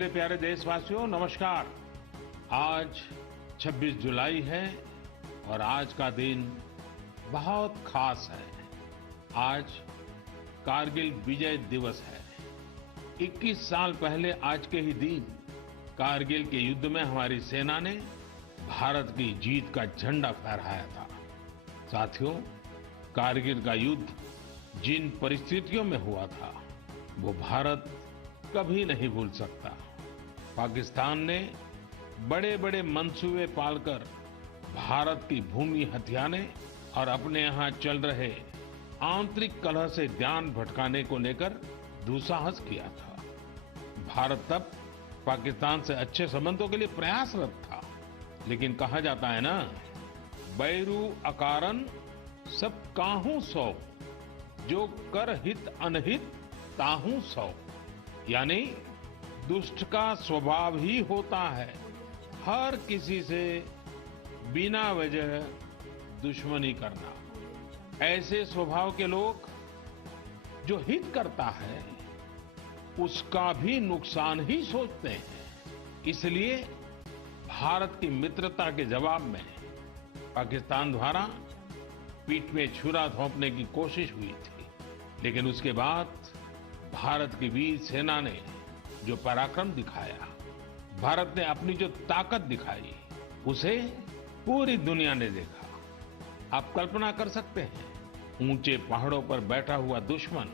मेरे प्यारे देशवासियों नमस्कार। आज 26 जुलाई है और आज का दिन बहुत खास है। आज कारगिल विजय दिवस है। 21 साल पहले आज के ही दिन कारगिल के युद्ध में हमारी सेना ने भारत की जीत का झंडा फहराया था। साथियों, कारगिल का युद्ध जिन परिस्थितियों में हुआ था वो भारत कभी नहीं भूल सकता। पाकिस्तान ने बड़े बड़े मंसूबे पालकर भारत की भूमि हथियाने और अपने यहाँ चल रहे आंतरिक कलह से ध्यान भटकाने को लेकर दुस्साहस किया था। भारत तब पाकिस्तान से अच्छे संबंधों के लिए प्रयासरत था, लेकिन कहा जाता है ना, बैरू अकारन सब काहू सौ, जो कर हित अनहित ताहू सौ। यानी दुष्ट का स्वभाव ही होता है हर किसी से बिना वजह दुश्मनी करना। ऐसे स्वभाव के लोग जो हित करता है उसका भी नुकसान ही सोचते हैं। इसलिए भारत की मित्रता के जवाब में पाकिस्तान द्वारा पीठ में छुरा घोंपने की कोशिश हुई थी, लेकिन उसके बाद भारत की वीर सेना ने जो पराक्रम दिखाया, भारत ने अपनी जो ताकत दिखाई, उसे पूरी दुनिया ने देखा। आप कल्पना कर सकते हैं, ऊंचे पहाड़ों पर बैठा हुआ दुश्मन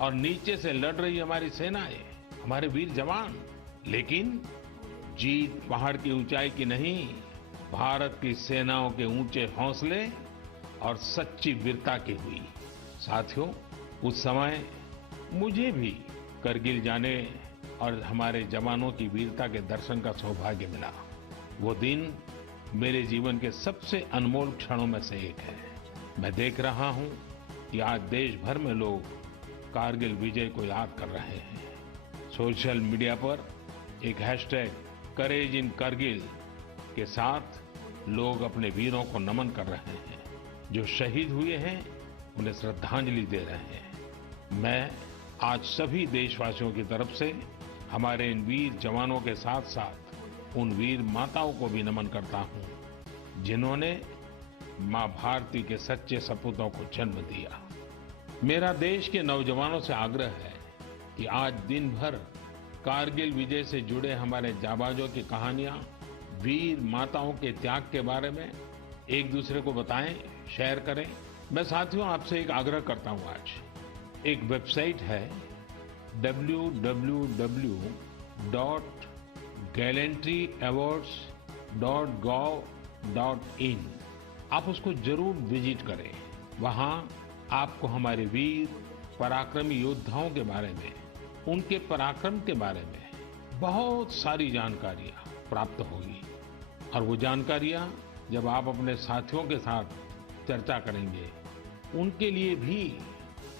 और नीचे से लड़ रही हमारी सेनाएं, हमारे वीर जवान। लेकिन जीत पहाड़ की ऊंचाई की नहीं, भारत की सेनाओं के ऊंचे हौसले और सच्ची वीरता की हुई। साथियों, उस समय मुझे भी करगिल जाने और हमारे जवानों की वीरता के दर्शन का सौभाग्य मिला। वो दिन मेरे जीवन के सबसे अनमोल क्षणों में से एक है। मैं देख रहा हूं कि आज देश भर में लोग कारगिल विजय को याद कर रहे हैं। सोशल मीडिया पर एक हैशटैग करेज इन करगिल के साथ लोग अपने वीरों को नमन कर रहे हैं। जो शहीद हुए हैं उन्हें श्रद्धांजलि दे रहे हैं। मैं आज सभी देशवासियों की तरफ से हमारे इन वीर जवानों के साथ साथ उन वीर माताओं को भी नमन करता हूं जिन्होंने मां भारती के सच्चे सपूतों को जन्म दिया। मेरा देश के नौजवानों से आग्रह है कि आज दिन भर कारगिल विजय से जुड़े हमारे जाबाजों की कहानियां, वीर माताओं के त्याग के बारे में एक दूसरे को बताएं, शेयर करें। मैं साथियों आपसे एक आग्रह करता हूं। आज एक वेबसाइट है www.gallantryawards.gov.in। आप उसको जरूर विजिट करें। वहां आपको हमारे वीर पराक्रमी योद्धाओं के बारे में, उनके पराक्रम के बारे में बहुत सारी जानकारियां प्राप्त होगी। और वो जानकारियां जब आप अपने साथियों के साथ चर्चा करेंगे, उनके लिए भी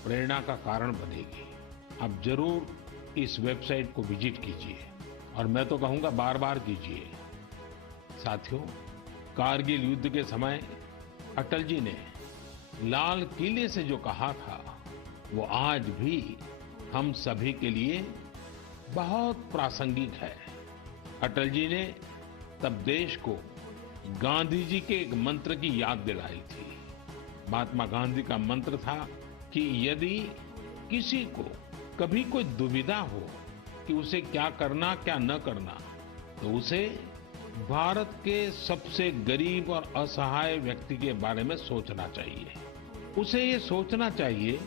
प्रेरणा का कारण बनेगी। आप जरूर इस वेबसाइट को विजिट कीजिए और मैं तो कहूंगा बार बार कीजिए। साथियों, कारगिल युद्ध के समय अटल जी ने लाल किले से जो कहा था वो आज भी हम सभी के लिए बहुत प्रासंगिक है। अटल जी ने तब देश को गांधी जी के एक मंत्र की याद दिलाई थी। महात्मा गांधी का मंत्र था कि यदि किसी को कभी कोई दुविधा हो कि उसे क्या करना क्या न करना, तो उसे भारत के सबसे गरीब और असहाय व्यक्ति के बारे में सोचना चाहिए। उसे ये सोचना चाहिए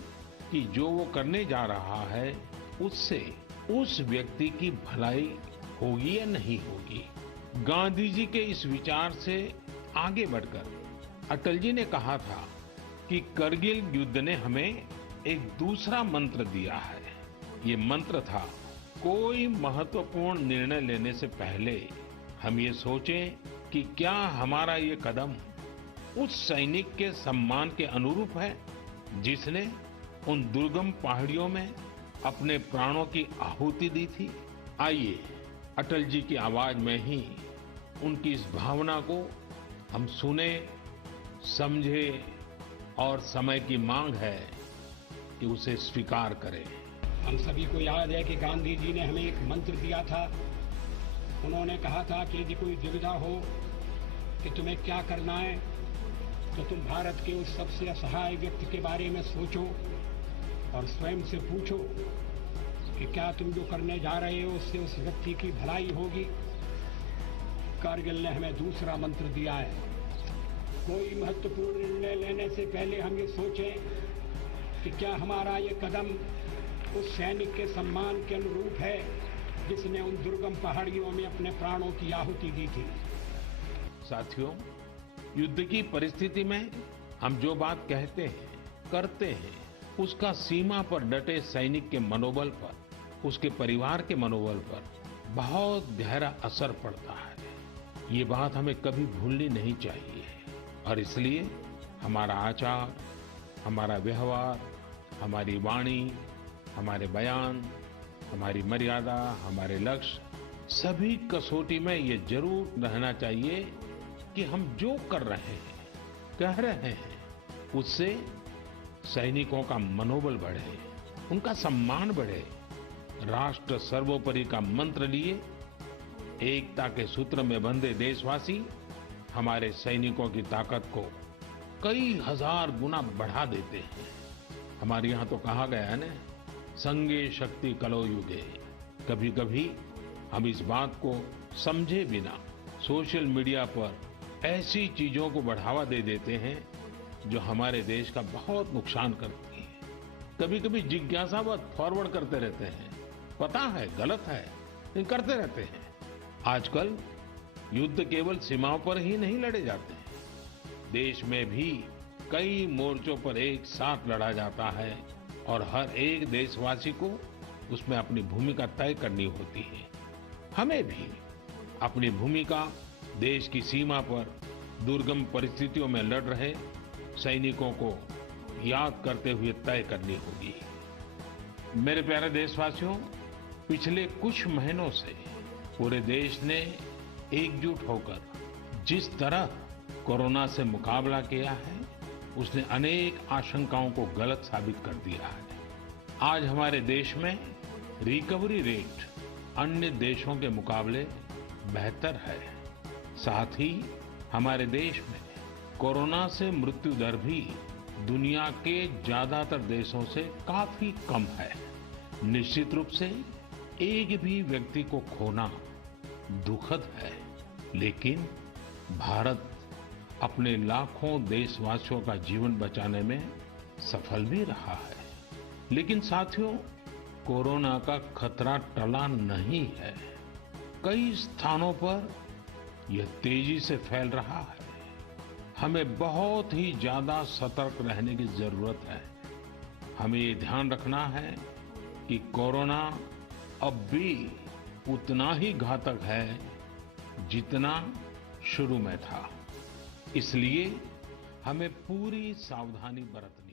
कि जो वो करने जा रहा है उससे उस व्यक्ति की भलाई होगी या नहीं होगी। गांधी जी के इस विचार से आगे बढ़कर अटल जी ने कहा था कि करगिल युद्ध ने हमें एक दूसरा मंत्र दिया है। ये मंत्र था, कोई महत्वपूर्ण निर्णय लेने से पहले हम ये सोचें कि क्या हमारा ये कदम उस सैनिक के सम्मान के अनुरूप है जिसने उन दुर्गम पहाड़ियों में अपने प्राणों की आहुति दी थी। आइए अटल जी की आवाज में ही उनकी इस भावना को हम सुने, समझे और समय की मांग है कि उसे स्वीकार करें। हम सभी को याद है कि गांधी जी ने हमें एक मंत्र दिया था, उन्होंने कहा था कि यदि कोई दुविधा हो कि तुम्हें क्या करना है, तो तुम भारत के उस सबसे असहाय व्यक्ति के बारे में सोचो और स्वयं से पूछो कि क्या तुम जो करने जा रहे हो उससे उस व्यक्ति की भलाई होगी। कारगिल ने हमें दूसरा मंत्र दिया है, कोई महत्वपूर्ण निर्णय लेने से पहले हम ये सोचें कि क्या हमारा ये कदम उस सैनिक के सम्मान के अनुरूप है जिसने उन दुर्गम पहाड़ियों में अपने प्राणों की आहुति दी थी। साथियों, युद्ध की परिस्थिति में हम जो बात कहते हैं, करते हैं, उसका सीमा पर डटे सैनिक के मनोबल पर, उसके परिवार के मनोबल पर बहुत गहरा असर पड़ता है। ये बात हमें कभी भूलनी नहीं चाहिए और इसलिए हमारा आचार, हमारा व्यवहार, हमारी वाणी, हमारे बयान, हमारी मर्यादा, हमारे लक्ष्य, सभी कसौटी में ये जरूर रहना चाहिए कि हम जो कर रहे हैं, कह रहे हैं, उससे सैनिकों का मनोबल बढ़े, उनका सम्मान बढ़े, राष्ट्र सर्वोपरि का मंत्र लिए एकता के सूत्र में बंधे देशवासी हमारे सैनिकों की ताकत को कई हजार गुना बढ़ा देते हैं। हमारे यहाँ तो कहा गया है ना, संगे शक्ति कलो युगे। कभी कभी हम इस बात को समझे बिना सोशल मीडिया पर ऐसी चीजों को बढ़ावा दे देते हैं जो हमारे देश का बहुत नुकसान करती है। कभी कभी जिज्ञासावत फॉरवर्ड करते रहते हैं, पता है गलत है लेकिन करते रहते हैं। आजकल युद्ध केवल सीमाओं पर ही नहीं लड़े जाते हैं, देश में भी कई मोर्चों पर एक साथ लड़ा जाता है और हर एक देशवासी को उसमें अपनी भूमिका तय करनी होती है। हमें भी अपनी भूमिका देश की सीमा पर दुर्गम परिस्थितियों में लड़ रहे सैनिकों को याद करते हुए तय करनी होगी। मेरे प्यारे देशवासियों, पिछले कुछ महीनों से पूरे देश ने एकजुट होकर जिस तरह कोरोना से मुकाबला किया है, उसने अनेक आशंकाओं को गलत साबित कर दिया है। आज हमारे देश में रिकवरी रेट अन्य देशों के मुकाबले बेहतर है। साथ ही हमारे देश में कोरोना से मृत्यु दर भी दुनिया के ज्यादातर देशों से काफी कम है। निश्चित रूप से एक भी व्यक्ति को खोना दुखद है, लेकिन भारत अपने लाखों देशवासियों का जीवन बचाने में सफल भी रहा है। लेकिन साथियों, कोरोना का खतरा टला नहीं है। कई स्थानों पर यह तेजी से फैल रहा है। हमें बहुत ही ज्यादा सतर्क रहने की जरूरत है। हमें ये ध्यान रखना है कि कोरोना अब भी उतना ही घातक है जितना शुरू में था। इसलिए हमें पूरी सावधानी बरतनी